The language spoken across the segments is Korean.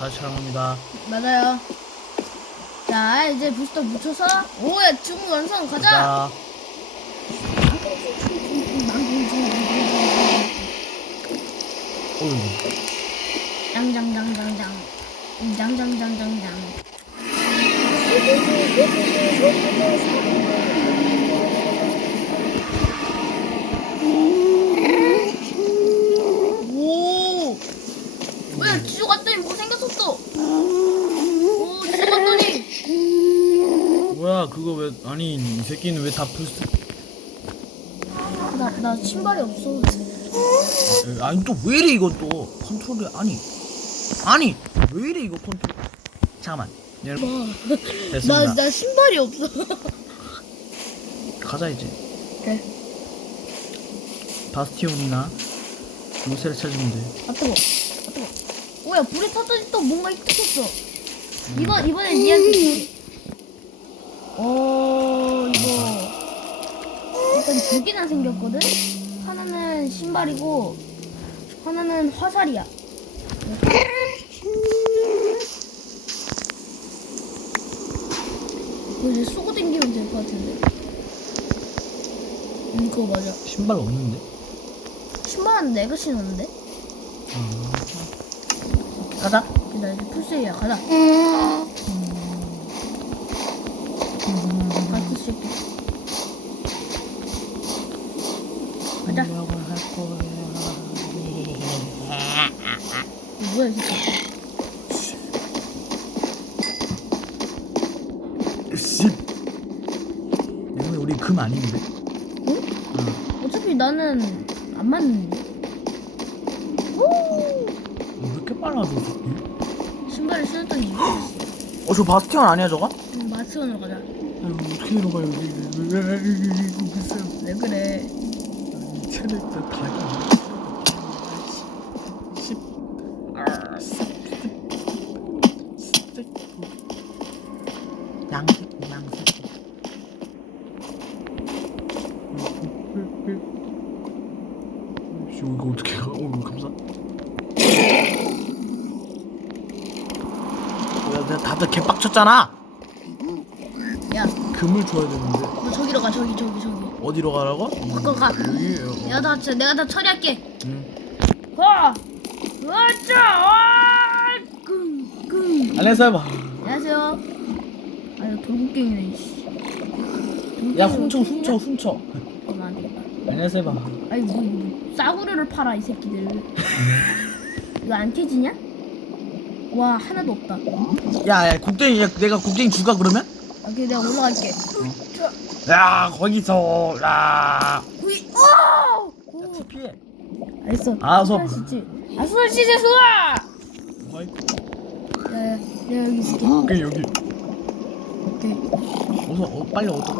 다시 촬영합니다. 맞아요. 자, 이제 부스터 붙여서 오야 중국 완성 가자. 자, 어이, 장장장장장. 장장장장장. 오. 뭐야 지조 갔더니 뭐 생겼었어. 오 지조 갔더니 뭐야 그거 왜 아니 이 새끼는 왜다 부스? 나 나 신발이 없어. 아, 아니 또 왜 이래 이건 또 컨트롤이 아니 아니 왜 이래 이거 컨트롤? 잠깐만 여러분 됐습니다. 나 나 신발이 없어. 가자 이제 그래. 바스티온이나 요새를 찾으면 돼. 아 뜨거. 아 뜨거. 오야 불이 타더니 또 뭔가 획득했어. 이번 이번엔 니한테 줄게. 어 이거 일단 두 개나 생겼거든. 하나는 신발이고 하나는 화살이야. 이거 이제 쏘고 당기면 될 것 같은데. 음 그거 맞아. 신발 없는데? 신발은 내가 신었는데. 아, 가자. 나 이제 풀스이야. 가자. 거야? 이거 뭐야 이 새끼. 씨. 근데 우리 금 아닌데? 응? 응. 어차피 나는 안 맞는데. 오! 왜 이렇게 빨라져? 신발을 신었더니 이거 어저 바스티온 아니야 저거? 응, 마트원으로 가자. 아유 어떻게 이런 거야 여기 이거 글쎄요 왜 그래? 양새끼 씨 이거 어떻게 가? 어 감사 야 내가 다들 개빡쳤잖아 야, 금을 줘야 되는데 너 저기로 가. 저기 저기 저기. 어디로 가라고? 바꿔 가. 여기 어. 내가 다 쳐- 내가 다 처리할게. 응. 가. 가자. 아! 끙 끙. 안녕하세요 안녕하세요. 아유 돌고갱이네. 씨. 야 훔쳐 왜 훔쳐 훔쳐 생겼냐? 그러면 안 되겠다. 안녕하세요 아니 뭐, 뭐 싸구려를 팔아 이 새끼들. 이거 안 깨지냐? 와 하나도 없다. 야야 국댕이 야, 내가 국댕이 줄까 그러면? 오케이 내가 올라갈게. 야 거기서 야 우이 오! 오! 피해 알았어. 아, 소. 할수 있지. 아 수아 씨제 수아. 야야 내가 여기 있을게. 오케이 여기 오케이. 어서 어, 빨리 얻어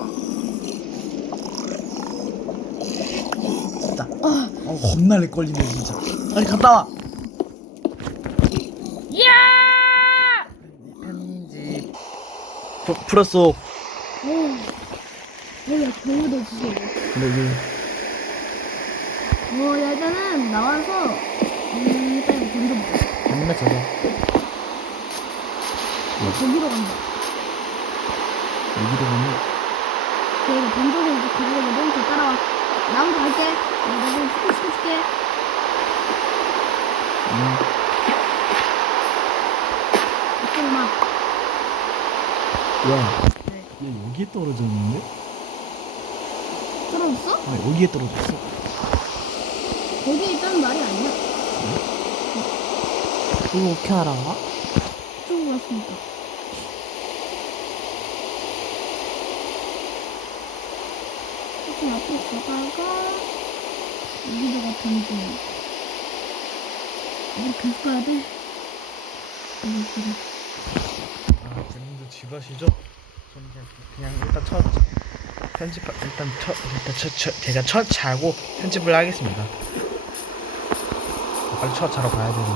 됐다 아 어 겁나 렉 걸리네 진짜 빨리 갔다 와 야! 편집 프, 풀었어 오. 뭐야 겨우도 주세요. 근데 여기 어, 야, 일단은 나와서 음, 일단 던져볼게. 젖어 어, 저기로 간다. 여기로 가면 이거 던져서 이제 가지거든. 저 따라와. 나 혼자 갈게. 내가 좀 스킬 시켜줄게. 음, 이쪽 마. 야, 네. 얘 여기에 떨어졌는데? 떨어졌어? 아 여기에 떨어졌어 거기에 있다는 말이 아니야. 그걸 어떻게 알아? 이쪽으로 왔으니까. 조금 앞으로 가다가 여기다가 던져. 이거 계속 가야 돼. 그래, 그래. 아, 재민도 집하시죠? 저는 그냥, 그냥 일단 첫 편집 일단 첫 일단 첫, 첫 제가 첫 자고 편집을 하겠습니다. 빨리 첫 자러 가야 되는데.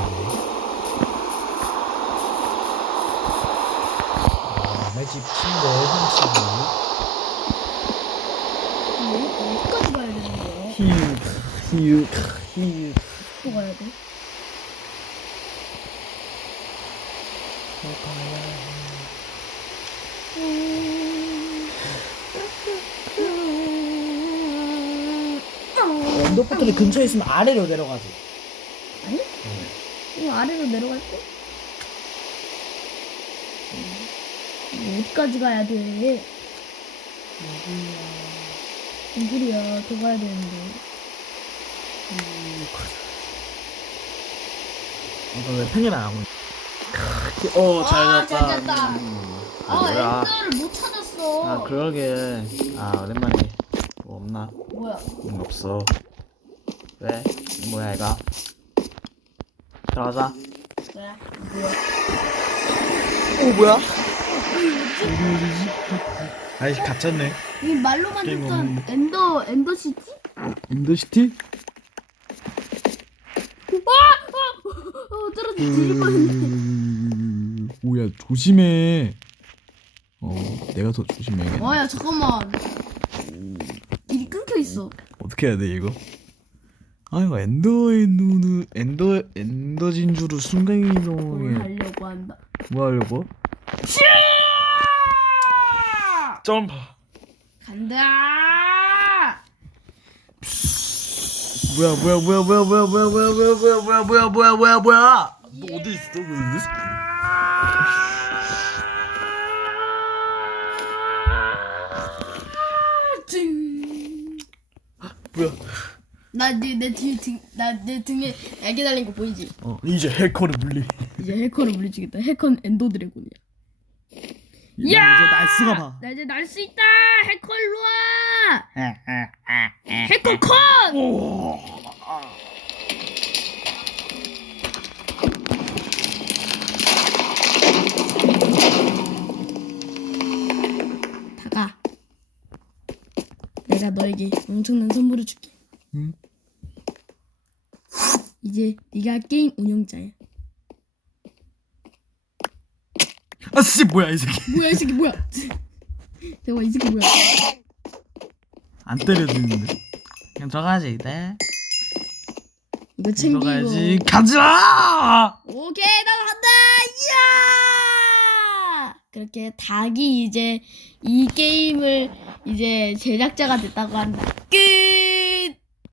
아, 남의 집 침대 훔치고 왜? 어디까지 가야 되는 거야? 히읗 히읗 히읗 또 가야 돼? 엔 더 포털이 근처에 있으면 아래로 내려가지. 아니? 이거 아래로 내려갈 때? 음, 어디까지 가야 돼? 무슨 소리야? 더 가야 되는데. 이거 왜 편집 안 하고? 어, 잘 아, 잤다. 잘 잤다. 음. 아, 뭐야? 엔더를 못 찾았어. 아, 그러게. 아, 오랜만에 뭐 없나? 뭐야? 음, 없어. 왜? 뭐야, 이거? 들어가자. 그래. 뭐야? 오, 뭐야? 아이, 갇혔네. 이 말로만 게임 듣던 엔더 엔더시티? 인더시티? 어, 떨어져 뒤질 뻔했네. 음, 뭐야 조심해. 어 내가 더 조심해. 와야 잠깐만. 길이 끊겨 있어. 어떻게 해야 돼 이거? 아 이거 엔더의 눈을 엔더 엔더 진주로 순간 뭘 이동에 하려고 한다. 뭐 하려고? 점프. 간다. 뭐야 뭐야 뭐야 뭐야 뭐야 뭐야 뭐야 뭐야 뭐야 뭐야 뭐야 뭐야 뭐야 뭐야? 너 어디 있어? 너 어디 있어? 찡. 뭐야? 나내내 뒤에 등나내 등에 날개 달린 거 보이지? 어, 이제 해커를 물리. 이제 해커를 물리치겠다. 해커는 엔더 드래곤이야. 야! 이제 날 쓰가 봐. 나 이제 날 수 있다. 해커 일로 와. 해커 컷. 다가. 내가 너에게 엄청난 선물을 줄게. 응? 이제 네가 게임 운영자야. 아씨 뭐야 이 새끼? 뭐야 이 새끼 뭐야? 대박 이 새끼 뭐야? 안 때려주는데. 그냥 들어가지, 네. 이거 챙기고. 들어가야지. 가자. 오케이 나 간다. 이야! 그렇게 닭이 이제 이 게임을 이제 제작자가 됐다고 한다. 끝.